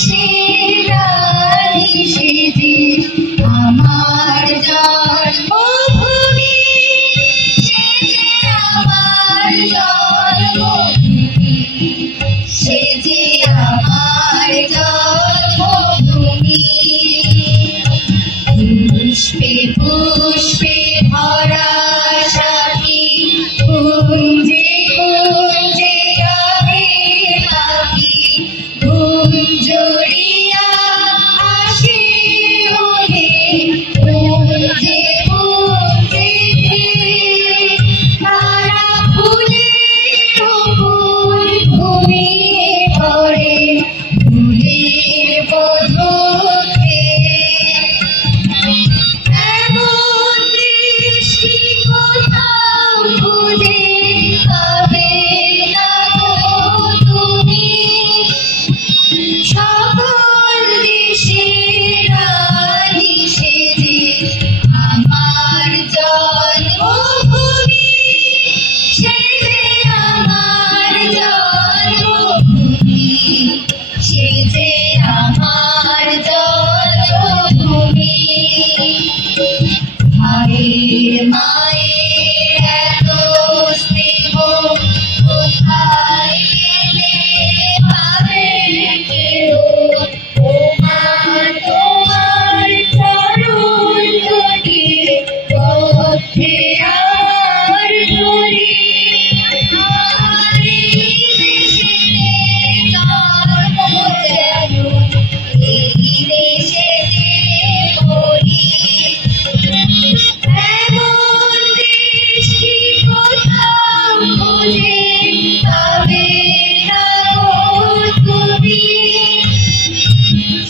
সেরারি সেজে আমার জন্মভূমি, সেজে আমার জন্মভূমি, সেজে আমার জন্মভূমি। পুষ্পে পুষ্পে ভরা সাথী, কুঞ্জে কুঞ্জে গাহে পাখি, গুঞ্জরিয়া আসে ওহে, কুঞ্জে কুঞ্জে তারা ফুলের উপর ঘুমিয়ে পড়ে, ফুলের মধুতে। এমন দৃষ্টি কোথাও খুঁজে পাবে না গো তুমি, সকল দেশের রানী সেজে আমার জন্মভূমি, সেজে আমার জন্মভূমি, সেজে আমার জন্মভূমি। মায়ের মায়ের এত স্নেহ কোথায় গেলে পাবে কেউ, ও মা তোমার চরণ দুটি পথে আমার ধরি। আমার এই দেশেতে জন্ম যেন এই দেশেতে মরি। এমন দৃষ্টি কোথাও খুঁজে পাবে না গো তুমি,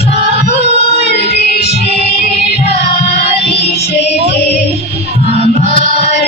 সকল দেশের রানী সেজে আমার